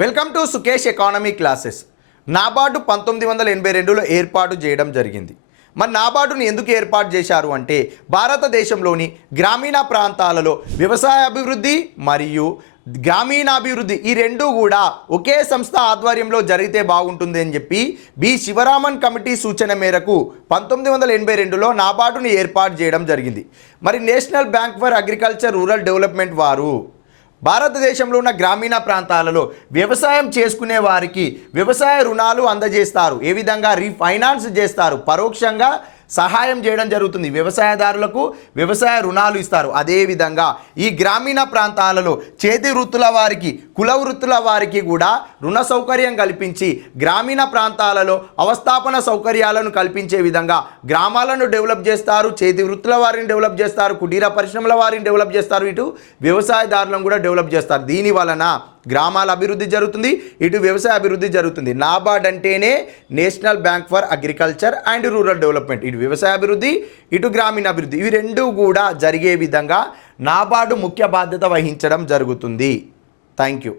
Welcome to Sukesh economy classes. NABARD 1982లో ఏర్పాటు చేయడం జరిగింది. మరి నాబార్డుని ఎందుకు ఏర్పాటు చేశారు అంటే భారతదేశంలోని గ్రామీణ ప్రాంతాలలో వ్యవసాయ అభివృద్ధి మరియు గ్రామీణాభివృద్ధి ఈ రెండు కూడా ఒకే సంస్థ ఆధ్వర్యంలో జరిగితే బాగుంటుంది అని చెప్పి బి శివరామన్ కమిటీ సూచన మేరకు 1982లో నాబార్డుని ఏర్పాటు చేయడం జరిగింది. మరి national bank for agriculture rural development వారు భారతదేశంలో ఉన్న గ్రామీణ ప్రాంతాలలో వ్యవసాయం చేసుకునే వారికి వ్యవసాయ రుణాలు అందజేస్తారు. ఏ విధంగా రీఫైనాన్స్ చేస్తారు, పరోక్షంగా సహాయం చేయడం జరుగుతుంది. వ్యవసాయదారులకు వ్యవసాయ రుణాలు ఇస్తారు. అదేవిధంగా ఈ గ్రామీణ ప్రాంతాలలో చేతి వృత్తుల వారికి, కుల వృత్తుల వారికి కూడా రుణ సౌకర్యం కల్పించి గ్రామీణ ప్రాంతాలలో అవస్థాపన సౌకర్యాలను కల్పించే విధంగా గ్రామాలను డెవలప్ చేస్తారు. చేతి వృత్తుల వారిని డెవలప్ చేస్తారు, కుటీర పరిశ్రమల వారిని డెవలప్ చేస్తారు, ఇటు వ్యవసాయదారులను కూడా డెవలప్ చేస్తారు. దీని వలన గ్రామాల అభివృద్ధి జరుగుతుంది, ఇటు వ్యవసాయ అభివృద్ధి జరుగుతుంది. నాబార్డ్ అంటేనే national bank for agriculture and rural development. ఇటు వ్యవసాయ అభివృద్ధి, ఇటు గ్రామీణ అభివృద్ధి, ఇవి రెండు కూడా జరిగే విధంగా నాబార్డు ముఖ్య బాధ్యత వహించడం జరుగుతుంది. Thank you.